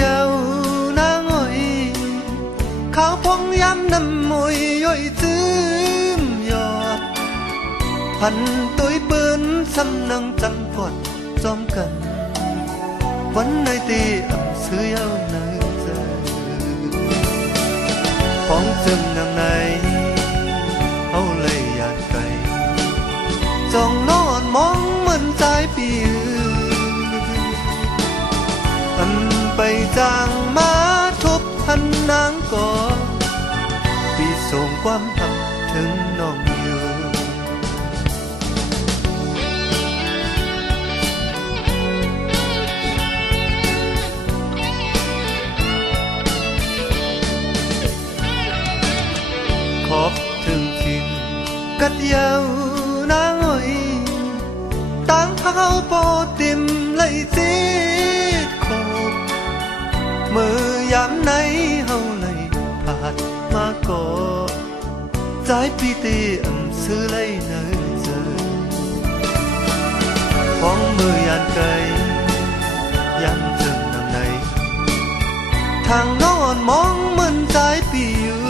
yêu nàng ơi khao phong yam nằm môi ơi chim giọtพันตัวเปิ้นซ้ำนังจังกอดจอมกันวันในตีอ่ำซื้อยาวในใจฟ้องจำนังในเอาเลยอยากไกลจ้องนอนมองเหมือนใจปีอันไปจางมาทบพันนางก่อปีส่งความหักถึงน้องอยู่ขอบถึงคิงกัดยาวนางอ้อยตั้งเขาปอติมเลยจีดขบเมื่อยามไหนเฮาเลยผ่านมาก่อใจปีตีอ่ำซื้อเลยเนยเจอฟ้องมือยานไกลยังเจอหนังไหนทางนอนมองเหมือนใจปีอยู่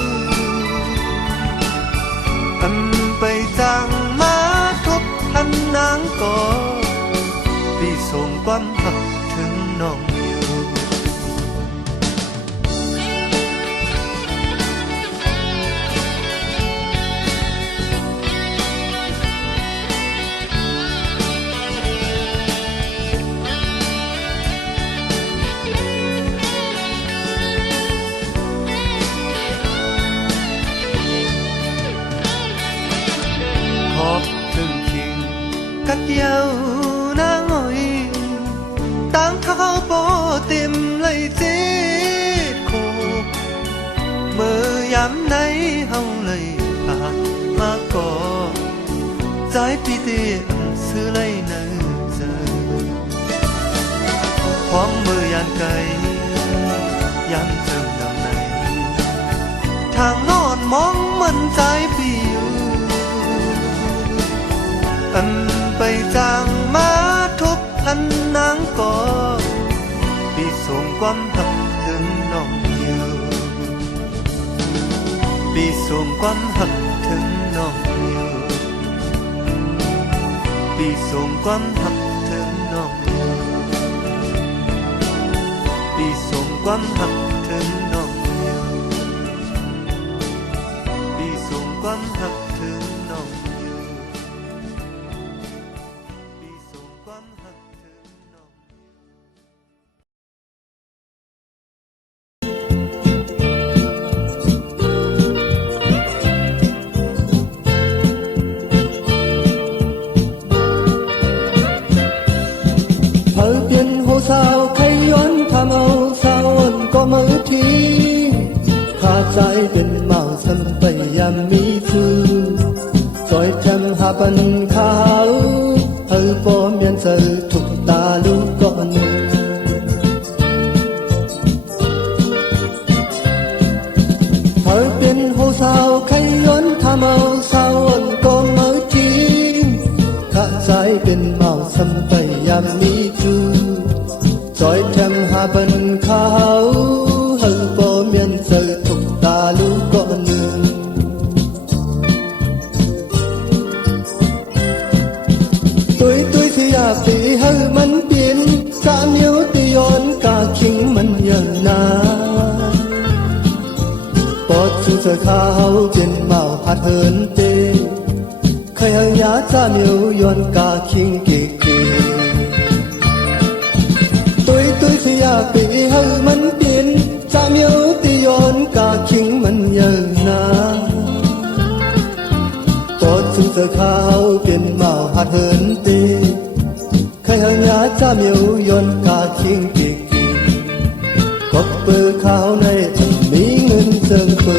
ไปจางมาทบทันนางก่อพี่ส่งความหักถึงน้องอยู่กัดยาวนางอ้อยตั้งเขาปอเต็มเลยจีดโคกเมื่อยามไหนเฮาเลยผ่านมาก่อใจพี่เตี้ยซื้อเลยเนยเจอพร้อมมือยานไกลยังเจอหนังในทางนอนมองมันใจพี่อยู่อันไปจางมาทบพันนางก่อปีส่งความหักถึงน้องอยู่ปีส่งความหักถึงน้องอยู่ปีส่งความหักถึงน้องอยู่ปีส่งความหักถึงน้องอยู่ปีส่งความหักถึงน้องสาวใครย้อนทำเอาสาวก็มือทีขาใจเป็นเมาสัมไปยามมีชื่อจอยทำหาปันขาวเฮอปอมยันเจอทุกตาลูกก่อนเฮอเป็นโหสาวใครย้อนทำเอาสาวก็มือทีขาใจเป็นเมาสัมไปยามมีชื่อจอยทำหาบันขาวเฮอปอมยันเจอทุกตาลูกก่อนหนึ่งตุยเสียปีเฮอมันเปลี่ยนจาเนียวตีย้อนกาคิงมันยังนาปอดชูเจอขาวเจนเมาหัดเหินเตใครหังยาจาเนียวย้อนกาคิงเก๋ตุยเสียปีเฮอมันเปลี่ยนจาเมียวตีย้อนกาคิงมันยังนาปอดชูเจอขาวเปลี่ยนเมาหัดเหินเตใครหังยาจาเมียวย้อนกาคิงเก๋กบเปอร์ขาวในมีเงินเซิงเปอ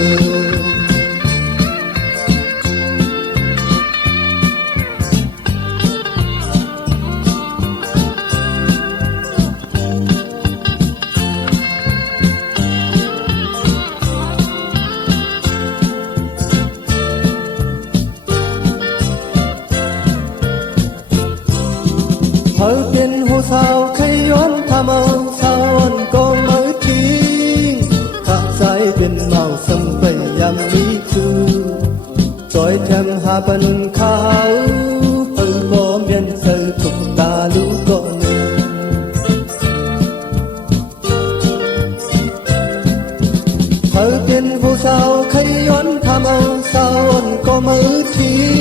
เฮอเป็นหูสาวใครย้อนทำเอาสาวก็มือที hà bần khao hơi bỏ miền sơ thục ta lũ có nương hơi tiền vô sao khay yón tham âu sao ôn có mơ thi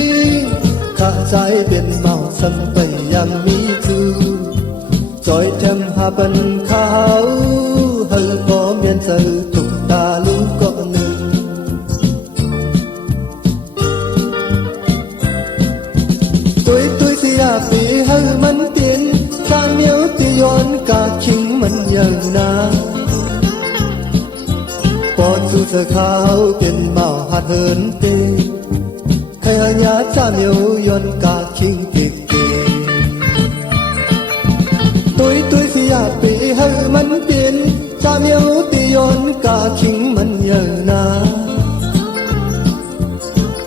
khả trái biển màu sân tây yang mi thư rồi thêm hà bần khao hơi bỏ miền sơ thục ta lũ có nương tôi xia vì hơi mắn tiền ta miếu ti yon cả chính mình nhờ na bỏ su sơ khao tiền màu hạt hơn tê khai hơi nhá ta miếu yon cả chính kịch kề tôi xia vì hơi mắn tiền ta miếu ti yon cả chính mình nhờ na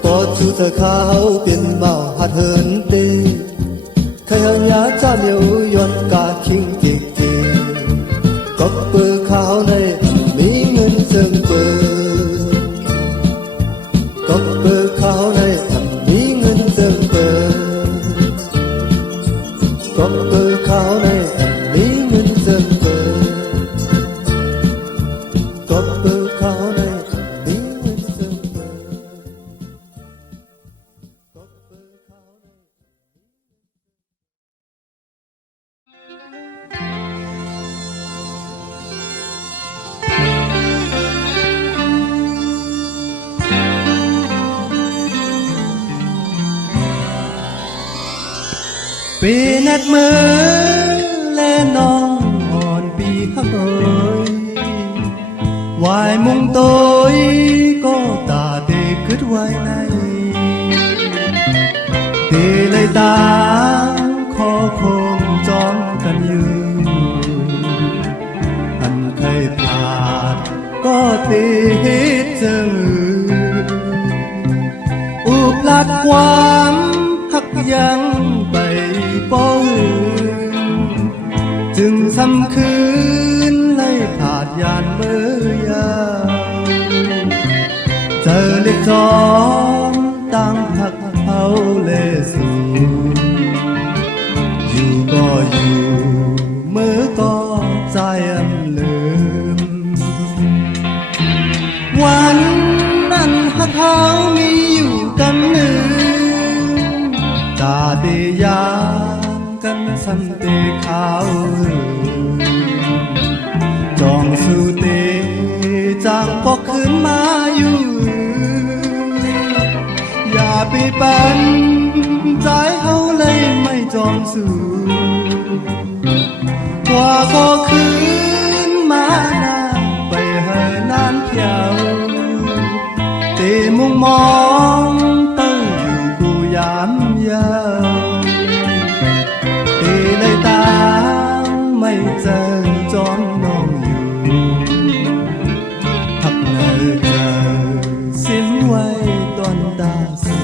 bỏ su sơ khao tiền màu hạt hơn tê khai hơi nhá cha miếu yon cả chính kịch kề có bơ khao này mỹ ngân dương bơ có bơ khao này mỹ ngân dương bơ có bơ khao này mỹ ngân dương bơ có bơ khao này mỹ ngân dương bơ có bơ khao nàyปีนัดมือและน้องอ่อนปีฮักเอ้ยวายมุงโตยก็ตาเดคิดไว้ในเดเลยตาขอคงจองกันอยู่อันเคยพลาดก็ติดเจออุปลัดความหักยังไปป้องจึงซ้ำคืนไล่ผาดยานเมื่อยาวเจอเล็กจอมตั้งหักเขาเลสูอยู่ก็อยู่เมื่อก็ใจอันลืมวันนั้นหักเขามีอยู่กันหนึ่งตาเดียางกันสันเตขาวจองสู่เตจางพอคืนมาอยู่อย่าไปปันใจเขาเลยไม่จองสู่กว่าก็คืนมานาไปเหินนานเพียวเตมุงมองเต้าอยู่กูยามยาวเตเลยตามไม่เจอจอมน้องอยู่พักเนอเจอสิ้นไว้ตอนตาสู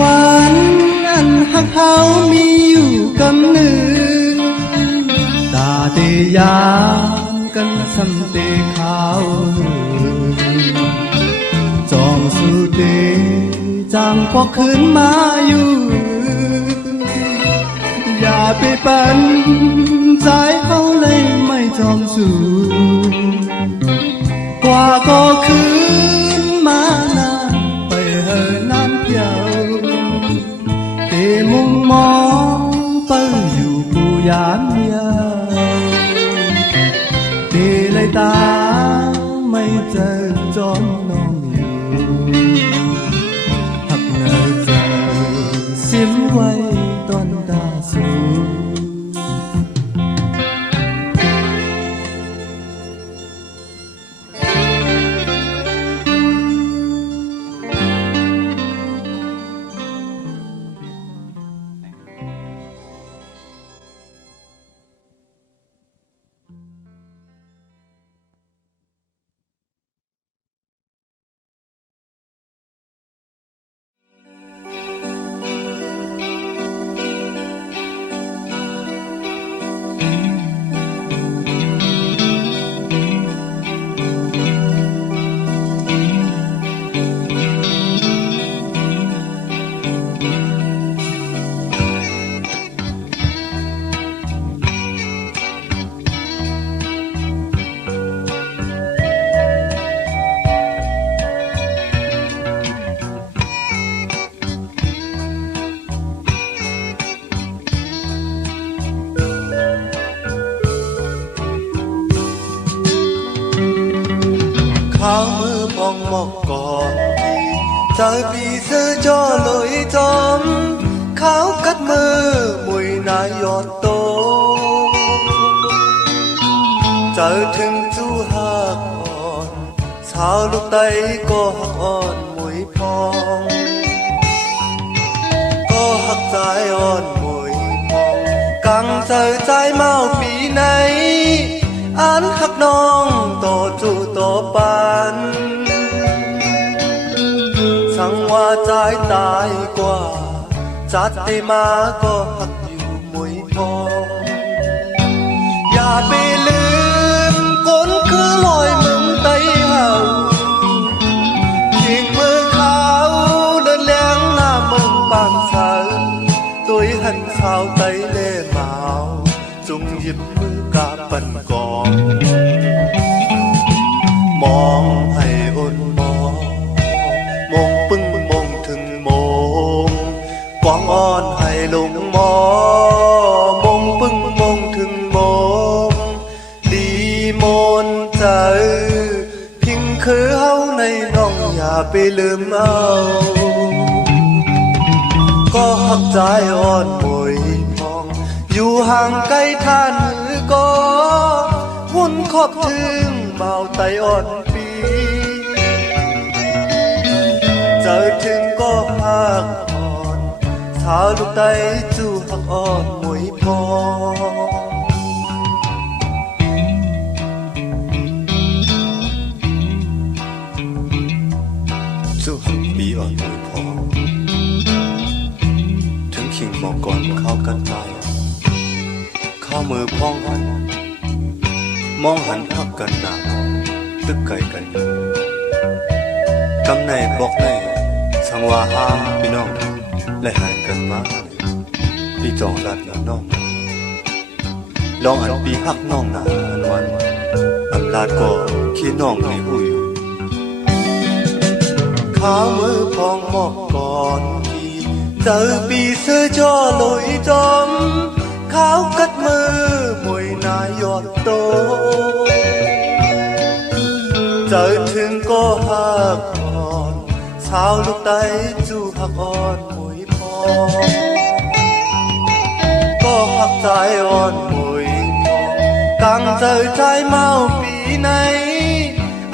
วันนั้นหักเขามีอยู่กำหนึ่งตาเตยามกันสัมเตขาวจองสู่เตจางพอคืนมาอยู่อย่าไปปันใจเขาเลยไม่จองสู่กว่าก็คืนมานานไปเหินน้ำเพียวเตมุงมองเปิ้ลอยู่กูยามยาว ข้าวมือพองหมอกก่อนที่ใจปีซื้อจอลอยจอมข้าวกัดมือมวยนายยอดโตเจอถึงจูหักอ่อนสาวลูกไตก็หักอ่อนมวยพองก็หักใจอ่อนมวยพองกังเจอใจเมาปีไหนอันหักน้องต่อจูต่อปานสังว่าใจตายกว่าจัดได้มาก็หักอยู่มวยพองอย่าไปลืมคนคือลอยมึงไตเห่าทิ้งมือเขาเดินแรงหน้ามึงบางสาวตัวหันสาวไตเล่เมาจงหยิบมือกาปันกองมองให้อ่อนมองปึ้งมองถึงมองกวางอ่อนให้ลงมองปึ้งมองถึงมองดีมนใจพิงคือเฮาในน้องอย่าไปลืมเอาก็หักใจอ่อนมวยพองอยู่ห่างไกลท่านหรือก็หุ่นขอบถึงเมาไตอ่อนปีเจอถึงก็หักอ่อนสาวลูกไตจูหักอ่อนมวยพองจูหักปีอ่อนมวยพองถึงขิงบอกก่อนเข้ากันตายข้ามือพ้องหันมองหันพักกันหนาตึกไก่กันอยู่กำในบอกในสังวาหาพี่น้องและหายกันมาพี่จองรัดน้องลองอันปีหักน้องหนาอันวันอันลาดก็ขี้น้องในหูอยู่ข้ามือพ้องมอกก่อนที่เจอปีเสื้อจอลอยจอมข้าวกัดมือมวยนายยอดโตเจอถึงก็หักอ่อนสาวลูกไตจูหักอ่อนมวยพองก็หักใจอ่อนมวยพองกังเจอใจเมาปีไหน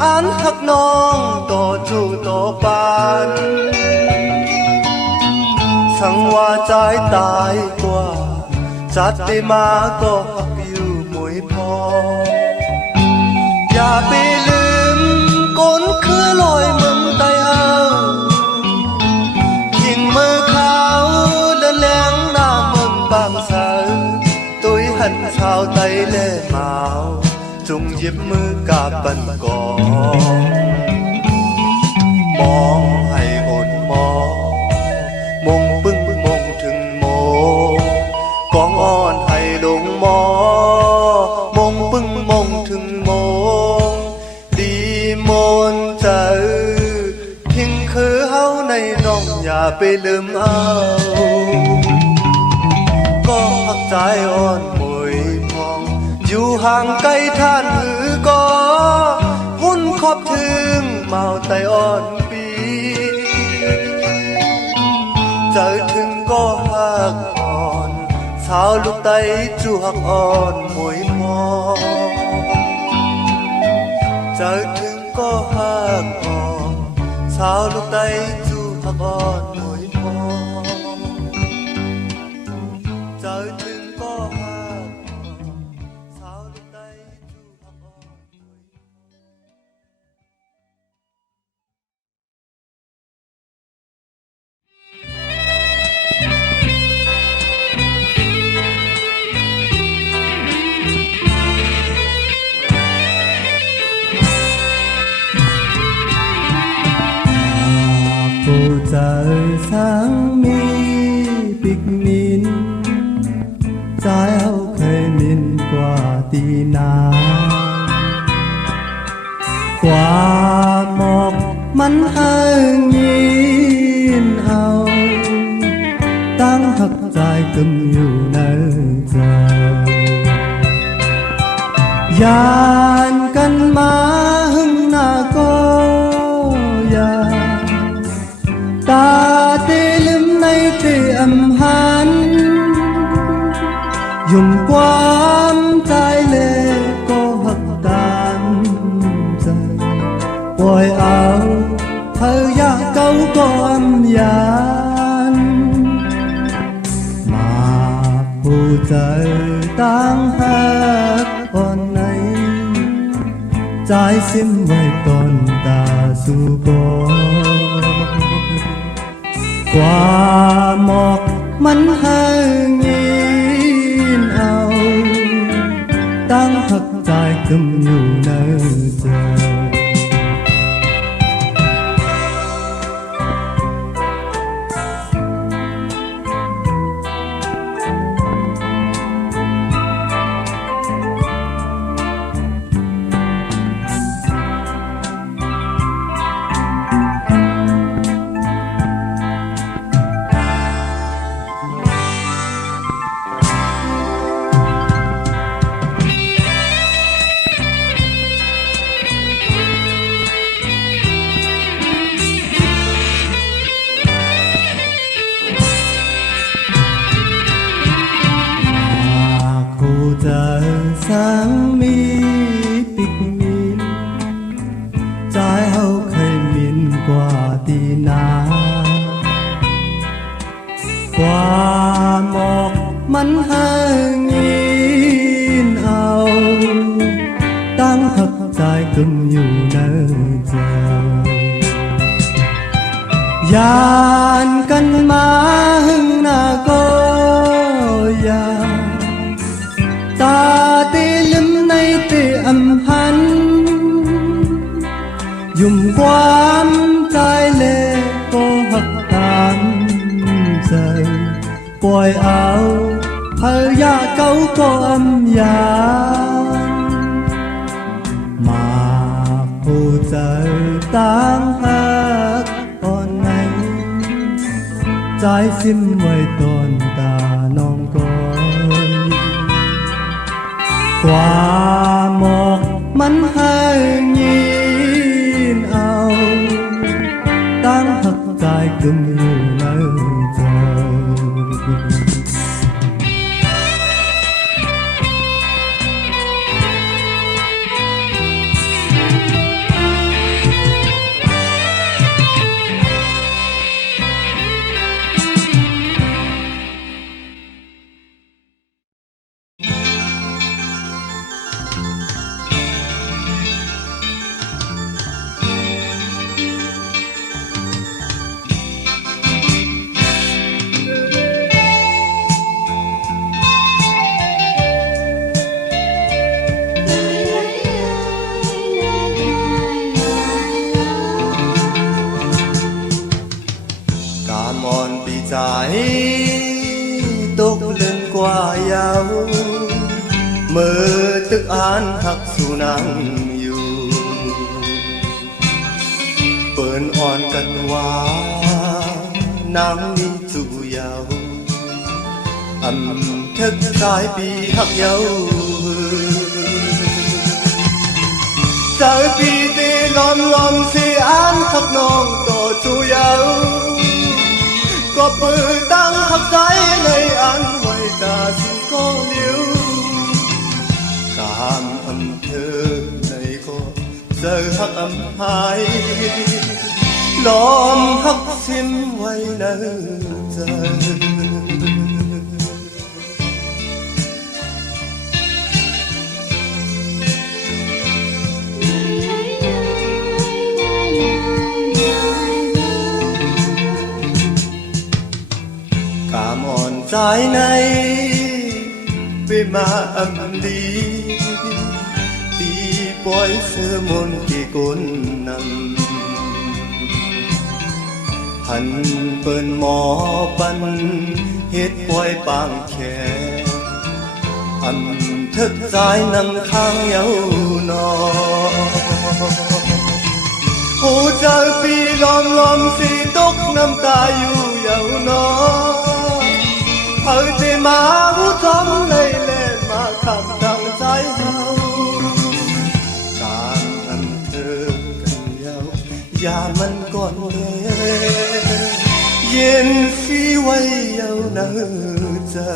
อันหักน้องต่อจูต่อปานสังว่าใจตายกว่าจัดได้มาก็หักอยู่มวยพองอย่าไปลืมคนคือลอยมึงไตเฮาทิ้งมือเขาเดินแรงหน้ามึงบางสาวตัวหันสาวไตเล่เมาจงหยิบมือกาปันกองมองให้อ่อนมองปึ้งมองถึงมองกองอ่อนให้ลงมองปึ้งมองถึงมองดีมนใจพิงคือเฮาในน้องอย่าไปลืมเอาก็หักใจอ่อนมวยพองอยู่ห่างไกลท่านหรือก็หุ่นขอบถึงเมาไตอ่อนปีเจอถึงก็หักอ่อนสาวลูกไตจูหักอ่อนมวยพองเจอถึงก็หักอ่อนสาวลูกไตจูหักอ่อนมวยพองเจอถึงก็หักอ่อนสาวลูกไตจูหักอ่อน giờ sáng mi bịch min trái áo khơi min qua tì na qua một mắn hang nhìn ao tăng hắc dài cầmอยู่nơi giờ dàn căn má hưng na có ya ta tê lưng nay tê âm hán dùng quam trái lệ có hắc tàn dài bồi áo thơ ya câu có âm yàn mà phù trời tăng hát on này trái sim vây tòn ta su có qua một mắn hang nhìn ao tăng thật dài cầm nhiều nơi giờ giờ sáng mi bịch min trái hậu khơi min qua tì na qua một mắn hang nhìn ao tăng thật dài cầm nhiều nơi giờ dàn căn má hưng na có ya ta tê lưng nay tê âm hắn dùng quam trái lệ có hắc tàn giờ bồi áo thơ ya câu có âm yàn mà phù trời tăng hát on này trái sim vây tòn ta non coi qua một mắn hang nhìn ao tăng thật dài cầm nhiều nơi giờ dài tốt lên qua nhau mơ tức an hắc su nang yêu bơn on cân hoa nang đi chu nhau âm thức trái bi hắc nhau trái bi tê lom lom si an hắc nong to chu nhau có bờ tăng hấp trái nơi an ngoài ta xin có liêu cảm âm thơ này có giờ hắc âm hai lom hắc xiêm quay nở giờ trái này về mà âm đi tí bói sơ môn kỳ côn nằm หันเปิ้นหมอปันเฮ็ดปล่อยปางแค่อันทึกสายนั่งข้างเยาวนอหูเจอปีลอมลอมสีตกน้ำตาอยู่เยาวนอเพิ่งจะมาหูทอมเลยเล่นมาคำตั้งใจเฮาการอันเธอกันเยาอย่ามันก่อนเลยเย็นสีไว้เยาเนอเจอ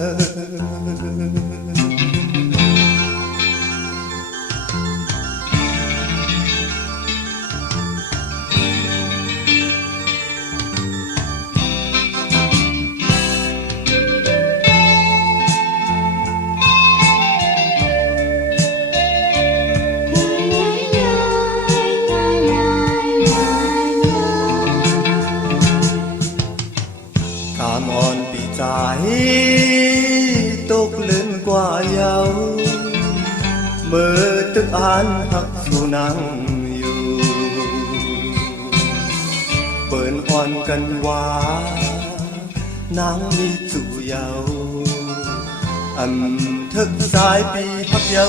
ตกเล่นกว่าเยาเมื่อตึกอ่านพักสู่นั่งอยู่เปิดอ่อนกันว่านางมีสู่เยาอันทึกสายปีพักเยา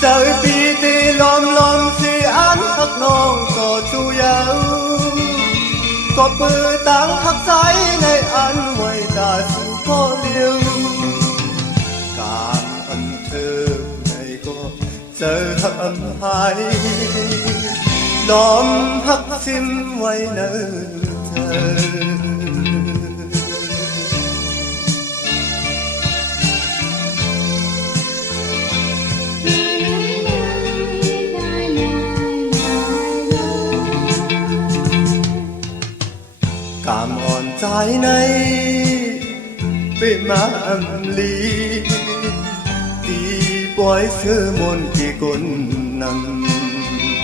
เจอปีตีลอมลอมสีอ่านพักน้องก็สู่เยากอดมือตั้งหักใจในอันไว้ตาสู่พ่อเลี้ยวการอันเธอในก็เจอหักอันหายล้อมหักซิมไว้เนอเธอกามอ่อนใจในเป็นมาอัมลีตีปล่อยเสื้อมนกี่คนน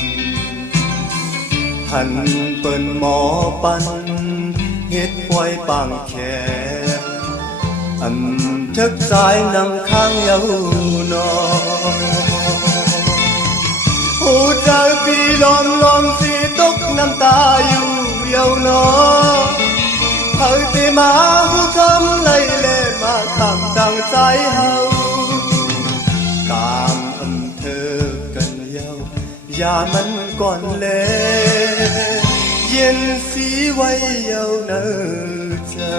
ำหันเปิ้นหมอปันเฮ็ดปล่อยปางแขกอันทึกสายนั่งข้างเยาวนอหูใจปีลอมลอมสีตกน้ำตาอยู่เยาวนอเพิ่งจะมาหูทำไล่เล่มาคำตั้งใจเฮากามอำเธอกันเยาอย่ามันก่อนเลยเย็นสีไว้เยาเนอเจอ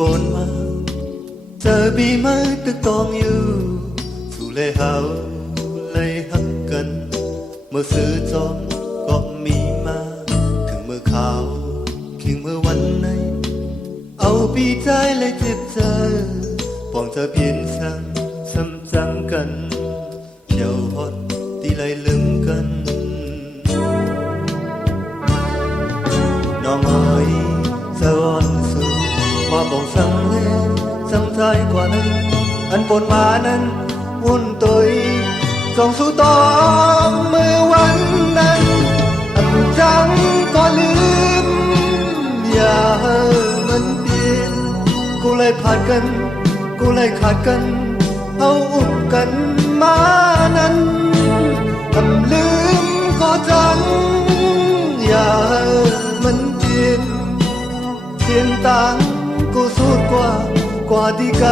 ปนมาเจอบีมาตึกตองอยู่สู่เลยเฮาเลยหักกันเมื่อซื้อจอมก็มีมาถึงเมื่อขาวคิงเมื่อวันไหนเอาปีใจเลยเจ็บใจปองเธอเพียนซ้ำซ้ำจังกันเขียวฮอดตีเลยลืมกันน้องเอ๋ยสะอ่อนสูว่าบอกสั่งเลยสั่งใจกว่านั้นอันปนมานั้นวุ่นตุยส่งสู่ตองเมื่อวันนั้นอันจังก็ลืมอย่ามันเปลี่ยนกูเลยผ่านกันกูเลยขาดกันเอาอุ้มกันมานั้นทำลืมก็จังอย่ามันเปลี่ยนเทียนต่างกูสุดกว่าที่ไกล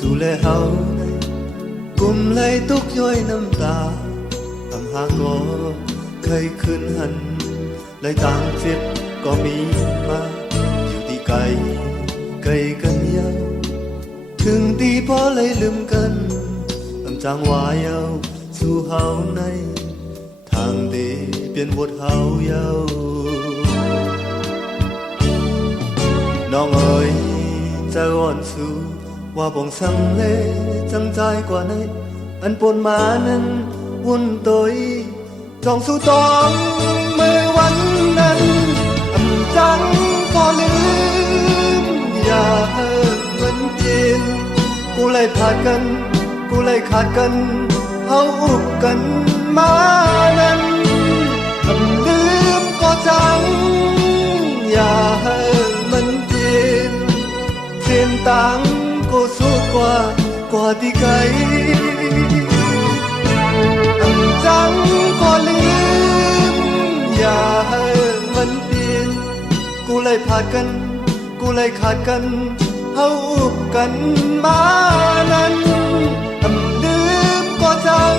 สู่แลเฮาในกลุ่มเลยตุกย้อยน้ำตาทำหาก็เคยขึ้นหันเลยต่างเจ็บก็มีมาอยู่ที่ไกลไกลกันยาวถึงตีพอเลยลืมกันลำจางวายเอาสู่เฮาในทางเดเปลี่ยนบทเฮายาวน้องเอ๋ยจะอ่อนสู่ว่าบ่งสังเลจังใจกว่าในอันปนมานั้นวุ่นตยจองสู่ตองเมื่อวันนั้นอำจังก็ลืมอย่าเฮิ่มันเปลี่ยนกูเลยพลาดกันกูเลยขาดกันเฮาอุบกันมานั้นอำลืมก็จังอย่าเฮิ่มันเปลี่ยนเส้นต่างก็สุดกว่าที่ไกลอันจังก็ลืมอย่าให้มันเปลี่ยนกูเลยพลาดกันกูเลยขาดกันเฮาอุบกันมานั้นอันลืมก็จัง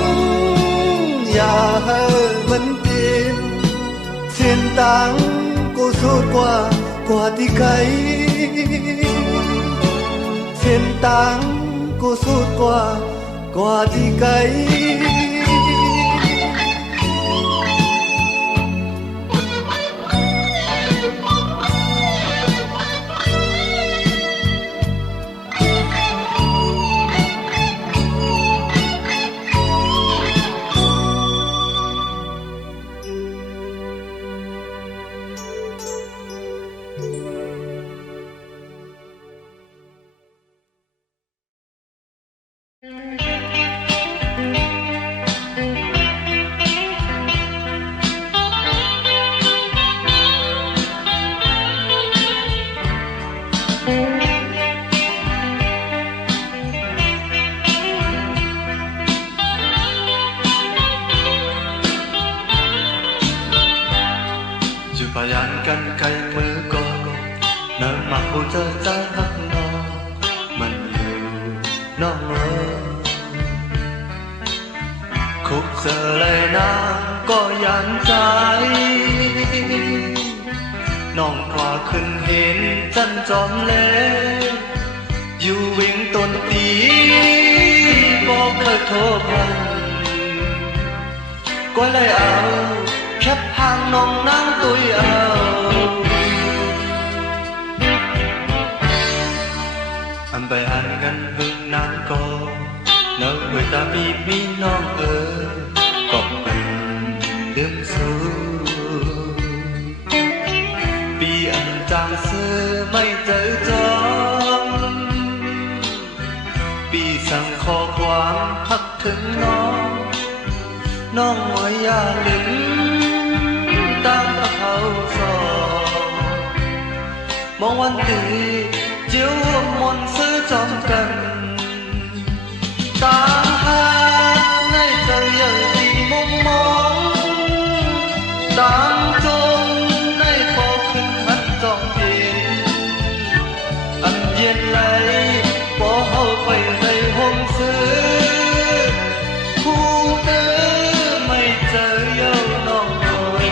อย่าให้มันเปลี่ยนเส้นต่างก็สุดกว่าที่ไกลเส้นต่างก็สุดกว่าที่ไกลพยานกันไกลมือก่อนน้ำหมักผู้เจอใจหักน้องมันอยู่น้องเอ๋ยคุกเจอเลยน้ำก็ยันใจน้องกว่าขึ้นเห็นจันจอมเล่อยู่วิ่งต้นตีบอกเคยโทษมันก็เลยเอาแคบห่างน้องนั่งตุยเอาอันไปหันกันหึงนางก็เนื้อเวตาบีมีน้องก็เป็นลืมสู้ปีอันจางเสื้อไม่เจอจอมปีสั่งขอความพักถึงน้องว่าอย่าลืมตามเขาสอนมองวันตีเจียวมนซื้อจอมกันตามหาในใจอย่างที่มองตามจงในพอขึ้นขันจองเพียงอันเย็นไหลพอเข้าไปในห้องซื้อผู้เตือไม่เจอเย้าน้องหน่อย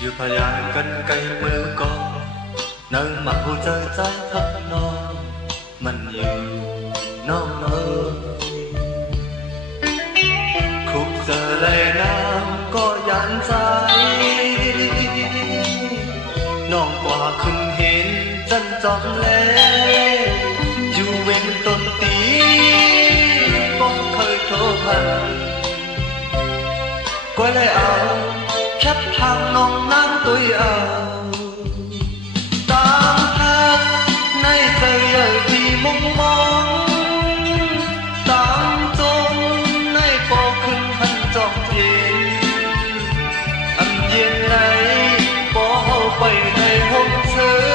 อยู่พยานกันไกลมือก่อนนั่งหมักผู้เจอใจทักน้องมันอยู่น้องเอ๋ยคุกเจอเลยน้ำก็ยันใจน้องกว่าขึ้นเห็นจันจอมเล่อยู่เว้นต้นตีบอกเคยโทรพัน ก็ quay lại ảo khép hàng nồng nắng tôi ảo tang hát nay giờ ở vì mong mong tang tôn nay bỏ khưng hân trọng yên âm yên này bỏ hậu bảy ngày hôm xưa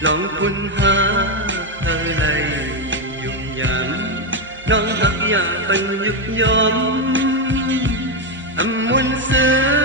lòng quân hát thơ này dùng nhàn non hạt ya bằng nhục nhóm âm muôn xưa